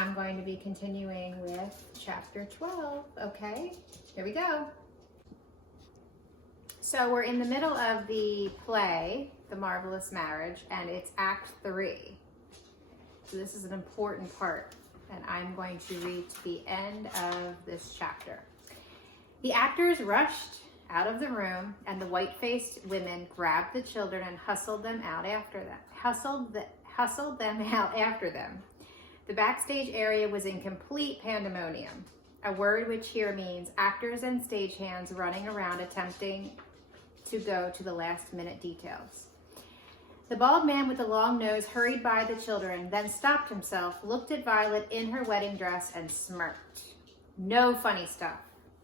I'm going to be continuing with chapter 12, okay? Here we go. So we're in the middle of the play, The Marvelous Marriage, and it's Act 3. So this is an important part, and I'm going to read to the end of this chapter. The actors rushed out of the room, and the white-faced women grabbed the children and hustled them out after them. Hustled them out after them. The backstage area was in complete pandemonium, a word which here means actors and stagehands running around attempting to go to the last-minute details. The bald man with the long nose hurried by the children, then stopped himself, looked at Violet in her wedding dress, and smirked. "No funny stuff,"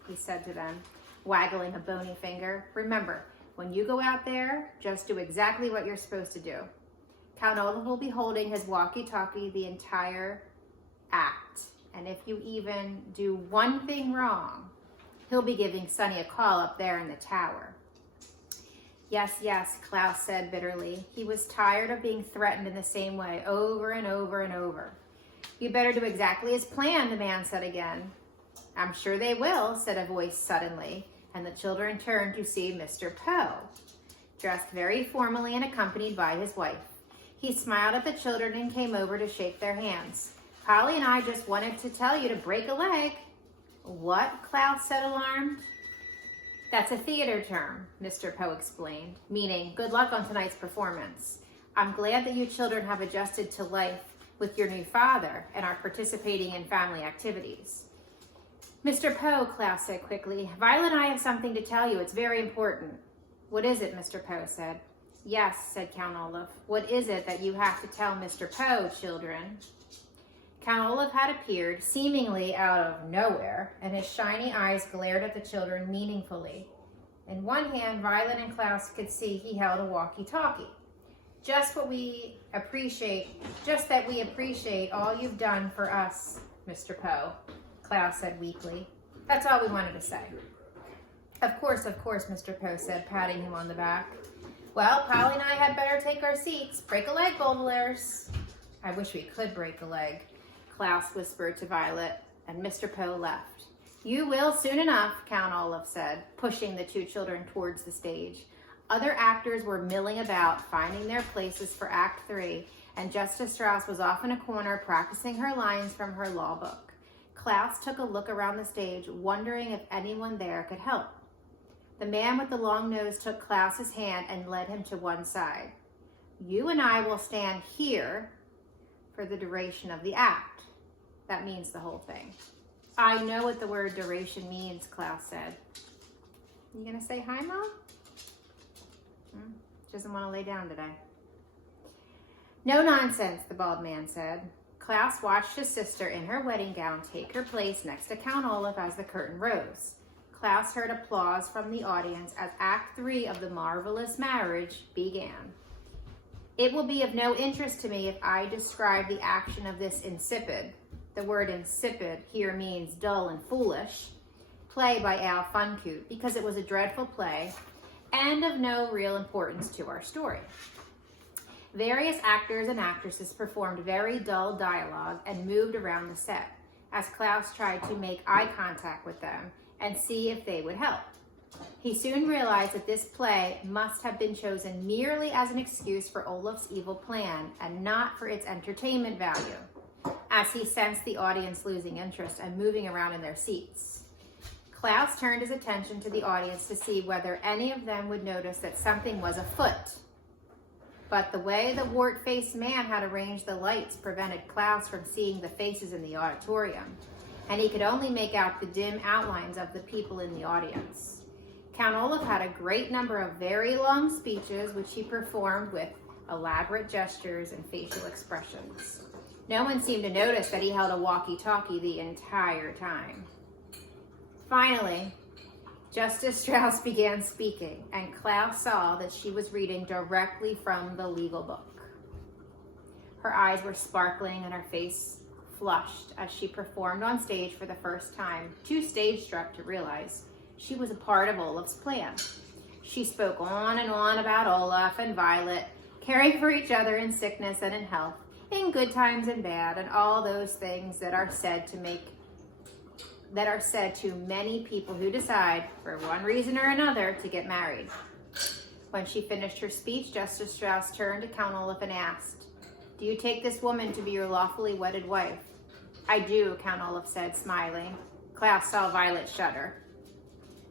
he said to them, waggling a bony finger. "Remember, when you go out there, just do exactly what you're supposed to do." Count Olaf will be holding his walkie-talkie the entire act, and if you even do one thing wrong, he'll be giving Sonny a call up there in the tower. Yes, Klaus said bitterly. He was tired of being threatened in the same way over and over and over. "You better do exactly as planned," the man said again. "I'm sure they will," said a voice suddenly, and the children turned to see Mr. Poe, dressed very formally and accompanied by his wife. He smiled at the children and came over to shake their hands. "Polly and I just wanted to tell you to break a leg." "What?" Klaus said, alarmed. "That's a theater term," Mr. Poe explained, meaning good luck on tonight's performance. "I'm glad that you children have adjusted to life with your new father and are participating in family activities." "Mr. Poe," Klaus said quickly, "Violet and I have something to tell you. It's very important." "What is it?" Mr. Poe said. "Yes," said Count Olaf. "What is it that you have to tell Mr. Poe, children?" Count Olaf had appeared, seemingly out of nowhere, and his shiny eyes glared at the children meaningfully. In one hand, Violet and Klaus could see he held a walkie-talkie. Just that we appreciate all you've done for us, Mr. Poe," Klaus said weakly. "That's all we wanted to say." Of course, Mr. Poe said, patting him on the back. "Well, Polly and I had better take our seats. Break a leg, Beauvilliers." "I wish we could break a leg," Klaus whispered to Violet, and Mr. Poe left. "You will soon enough," Count Olaf said, pushing the two children towards the stage. Other actors were milling about, finding their places for Act 3, and Justice Strauss was off in a corner practicing her lines from her law book. Klaus took a look around the stage, wondering if anyone there could help. The man with the long nose took Klaus's hand and led him to one side. "You and I will stand here for the duration of the act." That means the whole thing. "I know what the word duration means," Klaus said. "You gonna say hi, Mom?" She doesn't want to lay down today. "No nonsense," the bald man said. Klaus watched his sister in her wedding gown take her place next to Count Olaf as the curtain rose. Klaus heard applause from the audience as Act 3 of The Marvelous Marriage began. "It will be of no interest to me if I describe the action of this insipid," the word insipid here means dull and foolish, play by Al Funcoot, because it was a dreadful play and of no real importance to our story. Various actors and actresses performed very dull dialogue and moved around the set as Klaus tried to make eye contact with them and see if they would help. He soon realized that this play must have been chosen merely as an excuse for Olaf's evil plan and not for its entertainment value, as he sensed the audience losing interest and moving around in their seats. Klaus turned his attention to the audience to see whether any of them would notice that something was afoot. But the way the wart-faced man had arranged the lights prevented Klaus from seeing the faces in the auditorium, and he could only make out the dim outlines of the people in the audience. Count Olaf had a great number of very long speeches, which he performed with elaborate gestures and facial expressions. No one seemed to notice that he held a walkie-talkie the entire time. Finally, Justice Strauss began speaking, and Klaus saw that she was reading directly from the legal book. Her eyes were sparkling and her face flushed as she performed on stage for the first time, too stage-struck to realize she was a part of Olaf's plan. She spoke on and on about Olaf and Violet, caring for each other in sickness and in health, in good times and bad, and all those things that are said to many people who decide, for one reason or another, to get married. When she finished her speech, Justice Strauss turned to Count Olaf and asked, "Do you take this woman to be your lawfully wedded wife?" "I do," Count Olaf said, smiling. Klaus saw Violet shudder.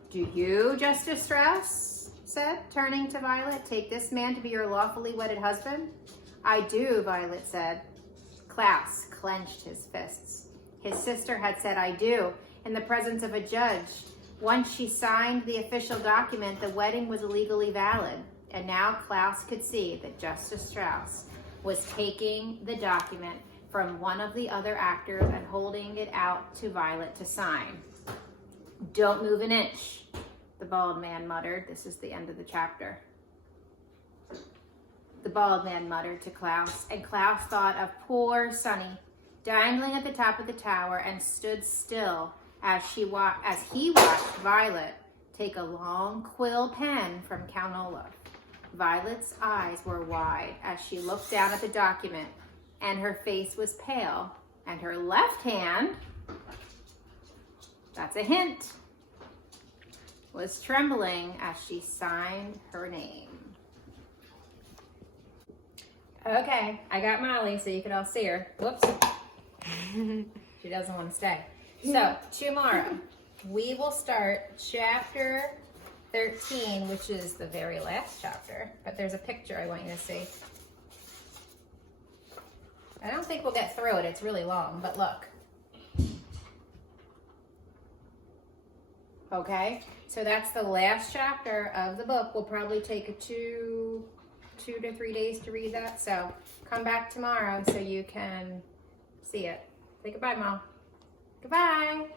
"Do you, Justice Strauss?" said, turning to Violet, "take this man to be your lawfully wedded husband?" "I do," Violet said. Klaus clenched his fists. His sister had said, "I do," in the presence of a judge. Once she signed the official document, the wedding was legally valid. And now Klaus could see that Justice Strauss was taking the document from one of the other actors and holding it out to Violet to sign. "Don't move an inch," the bald man muttered. This is the end of the chapter. The bald man muttered to Klaus, and Klaus thought of poor Sonny, dangling at the top of the tower, and stood still as he watched Violet take a long quill pen from Count Olaf. Violet's eyes were wide as she looked down at the document, and her face was pale, and her left hand, that's a hint, was trembling as she signed her name. Okay, I got Molly so you could all see her. Whoops. She doesn't want to stay. So, tomorrow, we will start chapter 13, which is the very last chapter. But there's a picture I want you to see. I don't think we'll get through it. It's really long, but look. Okay, so that's the last chapter of the book. We'll probably take 2 to 3 days to read that. So come back tomorrow so you can see it. Say goodbye, Mom. Goodbye.